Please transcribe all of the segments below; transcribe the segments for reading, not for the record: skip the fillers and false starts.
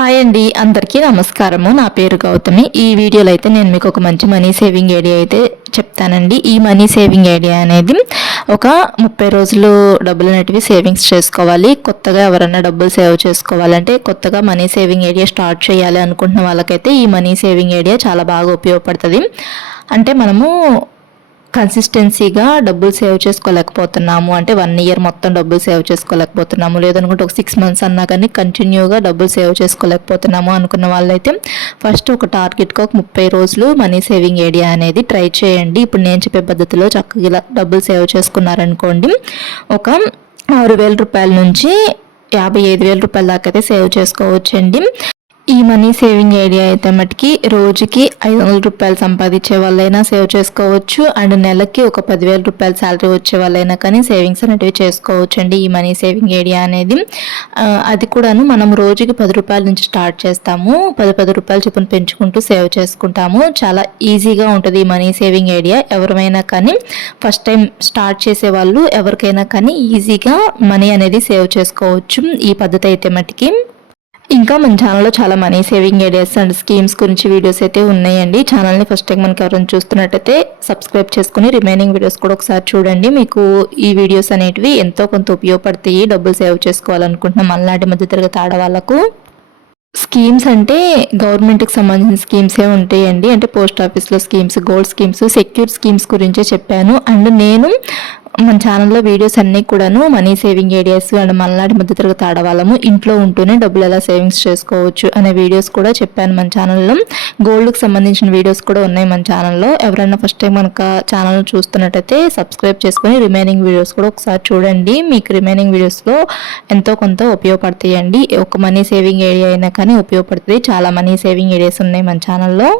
Hi అండి, అందరికీ నమస్కారము. నా పేరు గౌతమి. ఈ వీడియోలో అయితే నేను మీకు ఒక మంచి మనీ సేవింగ్ ఐడియా అయితే చెప్తానండి. ఈ మనీ సేవింగ్ ఐడియా అనేది ఒక 30 రోజులు డబ్బులు అనేటివి సేవింగ్స్ చేసుకోవాలి. కొత్తగా ఎవరైనా డబ్బులు సేవ్ చేసుకోవాలంటే, కొత్తగా మనీ సేవింగ్ ఐడియా స్టార్ట్ చేయాలి అనుకుంటున్న వాళ్ళకైతే ఈ మనీ సేవింగ్ ఐడియా చాలా బాగా ఉపయోగపడుతుంది. అంటే మనము కన్సిస్టెన్సీగా డబ్బులు సేవ్ చేసుకోలేకపోతున్నాము, అంటే 1 ఇయర్ మొత్తం డబ్బులు సేవ్ చేసుకోలేకపోతున్నాము, లేదనుకుంటే ఒక 6 మంత్స్ అన్నా కానీ కంటిన్యూగా డబ్బులు సేవ్ చేసుకోలేకపోతున్నాము అనుకున్న వాళ్ళైతే ఫస్ట్ ఒక టార్గెట్గా ఒక 30 రోజులు మనీ సేవింగ్ ఐడియా అనేది ట్రై చేయండి. ఇప్పుడు నేను చెప్పే పద్ధతిలో చక్కగా డబ్బులు సేవ్ చేసుకున్నారనుకోండి, ఒక 6,000 రూపాయల నుంచి 55,000 రూపాయల దాకా అయితే సేవ్ చేసుకోవచ్చండి. ఈ మనీ సేవింగ్ ఐడియా అయితే మటుకి రోజుకి 500 రూపాయలు సంపాదించే వాళ్ళైనా సేవ్ చేసుకోవచ్చు, అండ్ నెలకి ఒక 10,000 రూపాయల శాలరీ వచ్చే వాళ్ళైనా కానీ సేవింగ్స్ అనేటివి చేసుకోవచ్చు అండి. ఈ మనీ సేవింగ్ ఐడియా అనేది అది కూడాను మనం రోజుకి 10 రూపాయల నుంచి స్టార్ట్ చేస్తాము, 10 రూపాయలు చొప్పున పెంచుకుంటూ సేవ్ చేసుకుంటాము. చాలా ఈజీగా ఉంటుంది ఈ మనీ సేవింగ్ ఐడియా. ఎవరైనా కానీ ఫస్ట్ టైం స్టార్ట్ చేసే వాళ్ళు ఎవరికైనా కానీ ఈజీగా మనీ అనేది సేవ్ చేసుకోవచ్చు ఈ పద్ధతి అయితే మటుకి. ఇంకా మన ఛానల్లో చాలా money saving ideas and schemes గురించి వీడియోస్ అయితే ఉన్నాయండి. ఛానల్ని ఫస్ట్ టైం మనకి ఎవరైనా చూస్తున్నట్టయితే సబ్స్క్రైబ్ చేసుకుని రిమైనింగ్ వీడియోస్ కూడా ఒకసారి చూడండి. మీకు ఈ వీడియోస్ అనేటివి ఎంతో కొంత ఉపయోగపడతాయి. డబ్బులు సేవ్ చేసుకోవాలనుకుంటున్న మనలాంటి మధ్యతరగతి ఆడవాళ్ళకు. స్కీమ్స్ అంటే గవర్నమెంట్కి సంబంధించిన స్కీమ్సే ఉంటాయండి. అంటే పోస్ట్ ఆఫీస్లో schemes, gold schemes, secure schemes గురించే చెప్పాను. అండ్ నేను మన ఛానల్లో వీడియోస్ అన్నీ కూడాను మనీ సేవింగ్ ఐడియాస్ అండ్ మనలాంటి మధ్యతరగతి ఆడవాళ్ళము ఇంట్లో ఉంటూనే డబ్బులు ఎలా సేవింగ్స్ చేసుకోవచ్చు అనే వీడియోస్ కూడా చెప్పాను మన ఛానల్లో. గోల్డ్కి సంబంధించిన వీడియోస్ కూడా ఉన్నాయి మన ఛానల్లో. ఎవరైనా ఫస్ట్ టైం మనకు ఛానల్ చూస్తున్నట్టయితే సబ్స్క్రైబ్ చేసుకొని రిమైనింగ్ వీడియోస్ కూడా ఒకసారి చూడండి. మీకు రిమైనింగ్ వీడియోస్లో ఎంతో కొంత ఉపయోగపడతాయండి. ఒక మనీ సేవింగ్ ఐడియా అయినా కానీ ఉపయోగపడుతుంది. చాలా మనీ సేవింగ్ ఐడియాస్ ఉన్నాయి మన ఛానల్లో.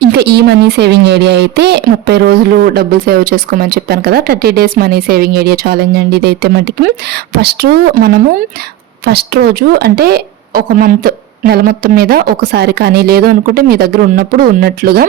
ఇంకా ఈ మనీ సేవింగ్ ఐడియా అయితే 30 రోజులు డబ్బులు సేవ్ చేసుకోమని చెప్పాను కదా, 30 days money saving idea challenge అండి ఇదైతే మటుకి. ఫస్ట్ రోజు అంటే ఒక మంత్ నెల మొత్తం మీద ఒకసారి కానీ, లేదు అనుకుంటే మీ దగ్గర ఉన్నప్పుడు ఉన్నట్లుగా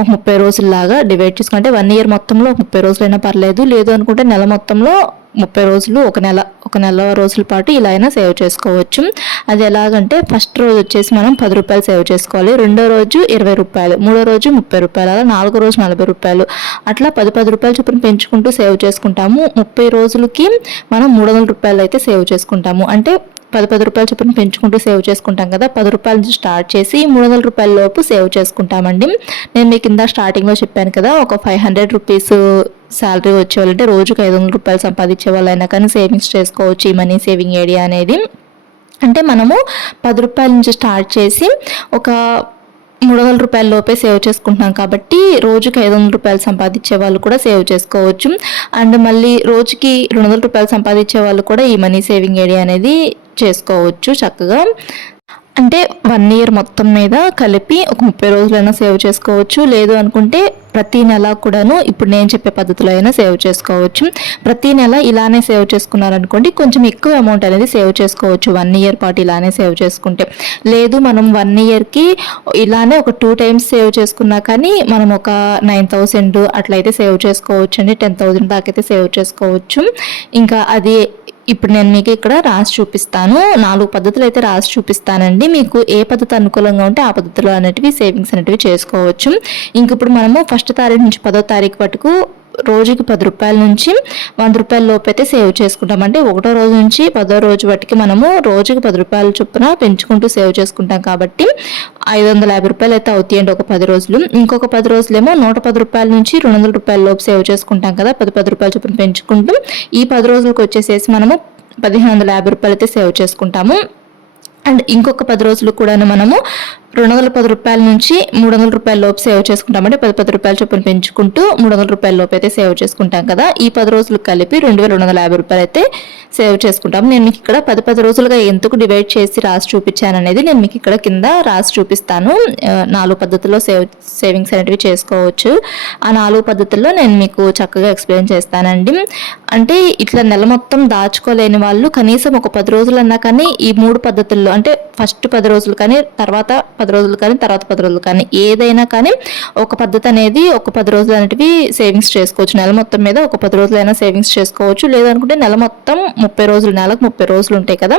ఒక 30 రోజుల్లాగా డివైడ్ చేసుకుంటే 1 ఇయర్ మొత్తంలో ఒక 30 రోజులైనా పర్లేదు, లేదు అనుకుంటే నెల మొత్తంలో 30 రోజులు, ఒక నెల రోజుల పాటు ఇలా అయినా సేవ్ చేసుకోవచ్చు. అది ఎలాగంటే ఫస్ట్ రోజు వచ్చేసి మనం 10 రూపాయలు సేవ్ చేసుకోవాలి, రెండో రోజు 20 రూపాయలు, మూడో రోజు 30 రూపాయలు, అలా నాలుగో రోజు 40 రూపాయలు, అట్లా 10 రూపాయలు చొప్పున పెంచుకుంటూ సేవ్ చేసుకుంటాము. 30 రోజులకి మనం 300 రూపాయలు అయితే సేవ్ చేసుకుంటాము. అంటే 10 రూపాయలు చొప్పున పెంచుకుంటూ సేవ్ చేసుకుంటాం కదా, 10 రూపాయల నుంచి స్టార్ట్ చేసి 300 రూపాయల లోపు సేవ్ చేసుకుంటామండి. నేను మీకు కింద స్టార్టింగ్లో చెప్పాను కదా, ఒక 500 రూపీస్ శాలరీ వచ్చేవాళ్ళంటే రోజుకి 500 రూపాయలు సంపాదించే వాళ్ళైనా కానీ సేవింగ్స్ చేసుకోవచ్చు ఈ మనీ సేవింగ్ ఐడియా అనేది. అంటే మనము 10 రూపాయల నుంచి స్టార్ట్ చేసి ఒక 300 రూపాయల లోపే సేవ్ చేసుకుంటున్నాం కాబట్టి రోజుకి 500 రూపాయలు సంపాదించే వాళ్ళు కూడా సేవ్ చేసుకోవచ్చు. అండ్ మళ్ళీ రోజుకి 200 రూపాయలు సంపాదించే వాళ్ళు కూడా ఈ మనీ సేవింగ్ ఐడియా అనేది చేసుకోవచ్చు చక్కగా. అంటే 1 ఇయర్ మొత్తం మీద కలిపి ఒక 30 రోజులైనా సేవ్ చేసుకోవచ్చు, లేదు అనుకుంటే ప్రతి నెల కూడాను ఇప్పుడు నేను చెప్పే పద్ధతిలో అయినా సేవ్ చేసుకోవచ్చు. ప్రతి నెల ఇలానే సేవ్ చేసుకున్నారనుకోండి కొంచెం ఎక్కువ అమౌంట్ అనేది సేవ్ చేసుకోవచ్చు 1 ఇయర్ పాటు ఇలానే సేవ్ చేసుకుంటే. లేదు మనం 1 ఇయర్కి ఇలానే ఒక 2 టైమ్స్ సేవ్ చేసుకున్నా కానీ మనం ఒక 9,000 అట్లయితే సేవ్ చేసుకోవచ్చు అండి. 10,000 దాకా అయితే సేవ్ చేసుకోవచ్చు. ఇంకా అది ఇప్పుడు నేను మీకు ఇక్కడ రాసి చూపిస్తాను. 4 పద్ధతులు అయితే రాసి చూపిస్తానండి. మీకు ఏ పద్ధతి అనుకూలంగా ఉంటే ఆ పద్ధతిలో అనేటివి సేవింగ్స్ అనేటివి చేసుకోవచ్చు. ఇంక ఇప్పుడు మనము 1వ తారీఖు నుంచి 10వ తారీఖు వరకు రోజుకి 10 రూపాయల నుంచి 100 రూపాయల లోపు అయితే సేవ్ చేసుకుంటాం. అంటే 1వ రోజు నుంచి 10వ రోజు వరకు మనము రోజుకి 10 రూపాయల చొప్పున పెంచుకుంటూ సేవ్ చేసుకుంటాం కాబట్టి 550 రూపాయలు అయితే అవుతాయండి ఒక 10 రోజులు. ఇంకొక 10 రోజులేమో 110 రూపాయల నుంచి 200 రూపాయల లోపు సేవ్ చేసుకుంటాం కదా, 10 రూపాయల చొప్పున పెంచుకుంటూ ఈ 10 రోజులకు వచ్చేసేసి మనము 1,550 రూపాయలు అయితే సేవ్ చేసుకుంటాము. అండ్ ఇంకొక 10 రోజులు కూడా మనము 210 రూపాయల నుంచి 300 రూపాయల లోపు సేవ్ చేసుకుంటాం. అంటే 10 రూపాయల చొప్పున పెంచుకుంటూ 300 రూపాయల లోపు అయితే సేవ్ చేసుకుంటాం కదా. ఈ 10 రోజులు కలిపి 2,250 రూపాయలు అయితే సేవ్ చేసుకుంటాం. నేను మీకు ఇక్కడ 10 రోజులుగా ఎందుకు డివైడ్ చేసి రాసి చూపించాను అనేది నేను మీకు ఇక్కడ కింద రాసి చూపిస్తాను. 4 పద్ధతుల్లో సేవింగ్స్ అనేటివి చేసుకోవచ్చు. ఆ 4 పద్ధతుల్లో నేను మీకు చక్కగా ఎక్స్ప్లెయిన్ చేస్తానండి. అంటే ఇట్లా నెల మొత్తం దాచుకోలేని వాళ్ళు కనీసం ఒక 10 రోజులన్నా కానీ ఈ 3 పద్ధతుల్లో రోజుల్లో అంటే ఫస్ట్ 10 రోజులు కానీ తర్వాత 10 రోజులు కానీ తర్వాత 10 రోజులు కానీ ఏదైనా కానీ ఒక పద్ధతి అనేది ఒక 10 రోజులు అనేటివి సేవింగ్స్ చేసుకోవచ్చు. నెల మొత్తం మీద ఒక 10 రోజులైనా సేవింగ్స్ చేసుకోవచ్చు. లేదనుకుంటే నెల మొత్తం 30 రోజులు, నెలకు 30 రోజులు ఉంటాయి కదా,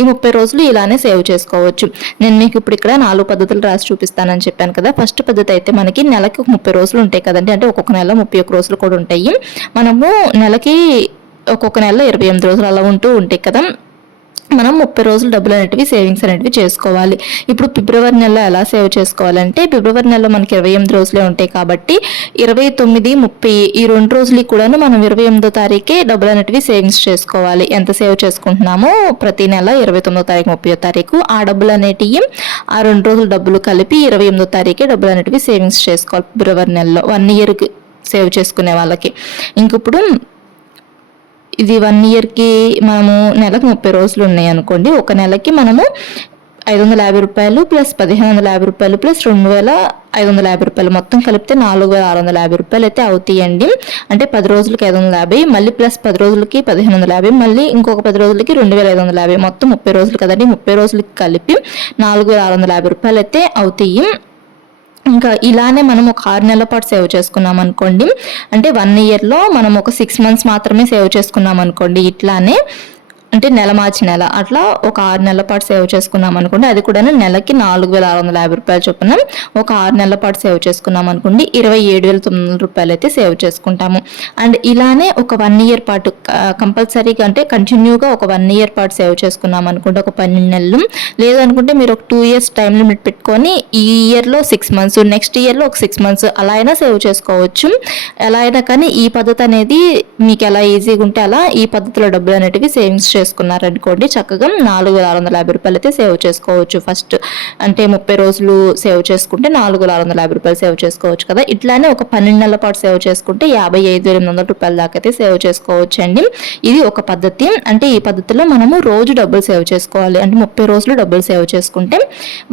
ఈ 30 రోజులు ఇలానే సేవ్ చేసుకోవచ్చు. నేను మీకు ఇప్పుడు ఇక్కడ 4 పద్ధతులు రాసి చూపిస్తానని చెప్పాను కదా. ఫస్ట్ పద్ధతి అయితే మనకి నెలకి 30 రోజులు ఉంటాయి కదండి, అంటే ఒక్కొక్క నెల 31 రోజులు కూడా ఉంటాయి. మనము నెలకి ఒక్కొక్క నెలలో 28 రోజులు అలా ఉంటాయి కదా, మనం 30 రోజులు డబ్బులు అనేటివి సేవింగ్స్ అనేటివి చేసుకోవాలి. ఇప్పుడు ఫిబ్రవరి నెలలో ఎలా సేవ్ చేసుకోవాలంటే, ఫిబ్రవరి నెలలో మనకి 28 రోజులే ఉంటాయి కాబట్టి 29, 30 ఈ 2 రోజులు కూడాను మనం 28వ తారీఖే డబ్బులు అనేటివి సేవింగ్స్ చేసుకోవాలి. ఎంత సేవ్ చేసుకుంటున్నామో ప్రతి నెల 29వ తారీఖు, 30వ తారీఖు ఆ డబ్బులు అనేటివి ఆ 2 రోజులు డబ్బులు కలిపి 28వ తారీఖే డబ్బులు అనేటివి సేవింగ్స్ చేసుకోవాలి. ఫిబ్రవరి నెలలో 1 ఇయర్కి సేవ్ చేసుకునే వాళ్ళకి. ఇంకప్పుడు ఇది 1 ఇయర్కి మనము నెలకు 30 రోజులు ఉన్నాయి అనుకోండి, ఒక నెలకి మనము 550 రూపాయలు ప్లస్ 1550 రూపాయలు ప్లస్ 2550 రూపాయలు మొత్తం కలిపితే 4650 రూపాయలు అయితే అవుతాయండి. అంటే 10 రోజులకి 550, మళ్ళీ ప్లస్ 10 రోజులకి 1550, మళ్ళీ ఇంకొక 10 రోజులకి 2550, మొత్తం 30 రోజులు కదండి, 30 రోజులకి కలిపి 4650 రూపాయలు అయితే అవుతాయి. ఇంకా ఇలానే మనం ఒక 6 నెలల పాటు సేవ్ చేసుకున్నాం అనుకోండి, అంటే 1 ఇయర్లో మనం ఒక 6 మంత్స్ మాత్రమే సేవ్ చేసుకున్నాం అనుకోండి, ఇట్లానే అంటే నెల మార్చి నెల అట్లా ఒక 6 నెలల పాటు సేవ్ చేసుకున్నాం అనుకోండి, అది కూడా నెలకి 4650 రూపాయలు చొప్పున ఒక 6 నెలల పాటు సేవ్ చేసుకున్నాం అనుకోండి 27,900 రూపాయలు అయితే సేవ్ చేసుకుంటాము. అండ్ ఇలానే ఒక 1 ఇయర్ పాటు కంపల్సరీగా అంటే కంటిన్యూగా ఒక 1 ఇయర్ పాటు సేవ్ చేసుకున్నాం అనుకోండి, ఒక 12 నెలలు, లేదు అనుకుంటే మీరు ఒక 2 ఇయర్స్ టైం లిమిట్ పెట్టుకొని ఈ ఇయర్లో 6 మంత్స్, నెక్స్ట్ ఇయర్లో ఒక 6 మంత్స్ అలా అయినా సేవ్ చేసుకోవచ్చు. ఎలా అయినా కానీ ఈ పద్ధతి అనేది మీకు ఎలా ఈజీగా ఉంటే అలా ఈ పద్ధతిలో డబ్బులు అనేటివి సేవింగ్స్ చేసుకున్నారనుకోండి చక్కగా 4650 రూపాయలు అయితే సేవ్ చేసుకోవచ్చు. ఫస్ట్ అంటే 30 రోజులు సేవ్ చేసుకుంటే 4650 రూపాయలు సేవ్ చేసుకోవచ్చు కదా. ఇట్లానే ఒక 12 నెలల పాటు సేవ్ చేసుకుంటే 55,800 రూపాయల దాకా అయితే సేవ్ చేసుకోవచ్చు అండి. ఇది ఒక పద్ధతి. అంటే ఈ పద్ధతిలో మనము రోజు డబ్బులు సేవ్ చేసుకోవాలి. అంటే 30 రోజులు డబ్బులు సేవ్ చేసుకుంటే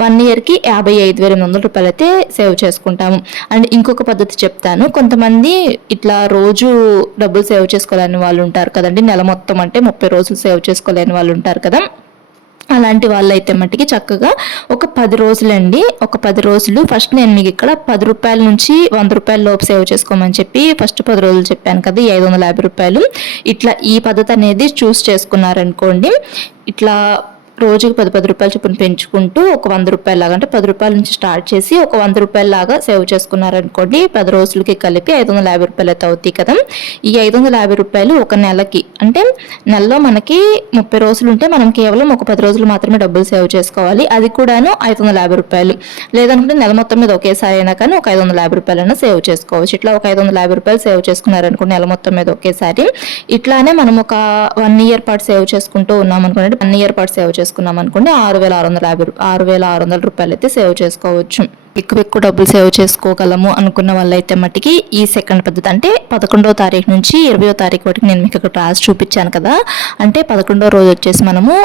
1 ఇయర్కి 55,800 రూపాయలు అయితే సేవ్ చేసుకుంటాము. అండ్ ఇంకొక పద్ధతి చెప్తాను. కొంతమంది ఇట్లా రోజు డబ్బులు సేవ్ చేసుకోవాలని వాళ్ళు ఉంటారు కదండి, నెల మొత్తం అంటే 30 రోజులు సేవ్ చేసుకోలేని వాళ్ళు ఉంటారు కదా. అలాంటి వాళ్ళైతే మట్టికి చక్కగా ఒక 10 రోజులండి, ఒక 10 రోజులు ఫస్ట్ నేను మీకు ఇక్కడ 10 రూపాయల నుంచి 100 రూపాయల లోపు సేవ్ చేసుకోమని చెప్పి ఫస్ట్ 10 రోజులు చెప్పాను కదా, 550 రూపాయలు. ఇట్లా ఈ పద్ధతి అనేది చూస్ చేసుకున్నారనుకోండి, ఇట్లా రోజుకి 10 రూపాయలు చొప్పున పెంచుకుంటూ ఒక 100 రూపాయల లాగా అంటే 10 రూపాయల నుంచి స్టార్ట్ చేసి ఒక 100 రూపాయల లాగా సేవ్ చేసుకున్నారనుకోండి 10 రోజులకి కలిపి 550 రూపాయలు అయితే అవుతాయి కదా. ఈ 550 రూపాయలు ఒక నెలకి అంటే నెలలో మనకి 30 రోజులు ఉంటే మనం కేవలం ఒక 10 రోజులు మాత్రమే డబ్బులు సేవ్ చేసుకోవాలి, అది కూడాను 550 రూపాయలు. లేదనుకుంటే నెల మొత్తం మీద ఒకేసారి అయినా కానీ ఒక 550 రూపాయలైనా సేవ్ చేసుకోవచ్చు. ఇట్లా ఒక 550 రూపాయలు సేవ్ చేసుకున్నారనుకోండి నెల మొత్తం మీద ఒకేసారి. ఇట్లానే మనం ఒక 1 ఇయర్ పాటు సేవ్ చేసుకుంటూ ఉన్నాం అనుకోండి, 1 ఇయర్ పాటు సేవ్ చేసుకున్నాం అనుకోండి 6,600 రూపాయలు అయితే సేవ్ చేసుకోవచ్చు. ఎక్కువ డబ్బులు సేవ్ చేసుకోగలము అనుకున్న వాళ్ళైతే మట్టికి ఈ సెకండ్ పద్ధతి అంటే 11వ తారీఖు నుంచి 20వ తారీఖు వరకు నేను మీకు ఇక్కడ రాసి చూపించాను కదా, అంటే 11వ రోజు వచ్చేసి మనము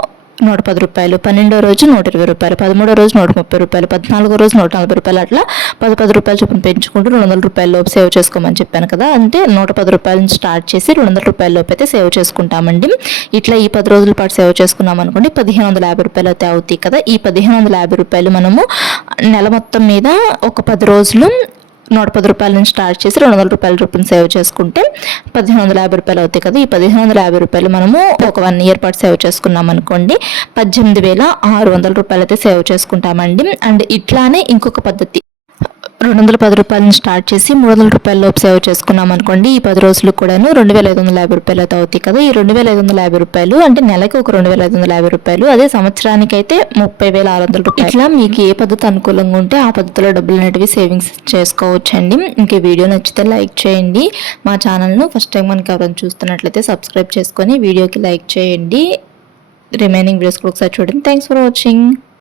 110 రూపాయలు, 12వ రోజు 120 రూపాయలు, 13వ రోజు 130 రూపాయలు, 14వ రోజు 140 రూపాయలు, అట్లా 10 రూపాయలు చొప్పున పెంచుకుంటూ 200 రూపాయల లోపు సేవ్ చేసుకోమని చెప్పాను కదా. అంటే 110 రూపాయల నుంచి స్టార్ట్ చేసి 200 రూపాయల లోపు అయితే సేవ్ చేసుకుంటామండి. ఇట్లా ఈ 10 రోజుల పాటు సేవ్ చేసుకున్నాం అనుకోండి 1550 రూపాయలు అయితే అవుతాయి కదా. ఈ 1550 రూపాయలు మనము నెల మొత్తం మీద ఒక 10 రోజులు 110 రూపాయల నుంచి స్టార్ట్ చేసి 200 రూపాయల రూపాయలు సేవ్ చేసుకుంటే 1550 రూపాయలు అవుతాయి కదా. ఈ 1550 రూపాయలు మనము ఒక 1 ఇయర్ పాటు సేవ్ చేసుకున్నాం అనుకోండి 18,600 రూపాయలు అయితే సేవ్ చేసుకుంటామండి. అండ్ ఇట్లానే ఇంకొక పద్ధతి 210 రూపాయల నుంచి స్టార్ట్ చేసి 300 రూపాయల లోపు సేవ్ చేసుకున్నాం అనుకోండి ఈ 10 రోజులు కూడాను 2,550 రూపాయలు అయితే అవుతాయి కదా. ఈ 2,550 రూపాయలు అంటే నెలకి ఒక 2,550 రూపాయలు, అదే సంవత్సరానికి అయితే 30,600 రూపాయలు. ఇట్లా మీకు ఏ పద్ధతి అనుకూలంగా ఉంటే ఆ పద్ధతిలో డబ్బులు అనేటివి సేవింగ్స్ చేసుకోవచ్చండి. ఇంక వీడియో నచ్చితే లైక్ చేయండి. మా ఛానల్ను ఫస్ట్ టైం మనకి ఎవరైనా చూస్తున్నట్లయితే సబ్స్క్రైబ్ చేసుకొని వీడియోకి లైక్ చేయండి. రిమైనింగ్ వీడియోస్ కూడా ఒకసారి చూడండి. Thanks for watching.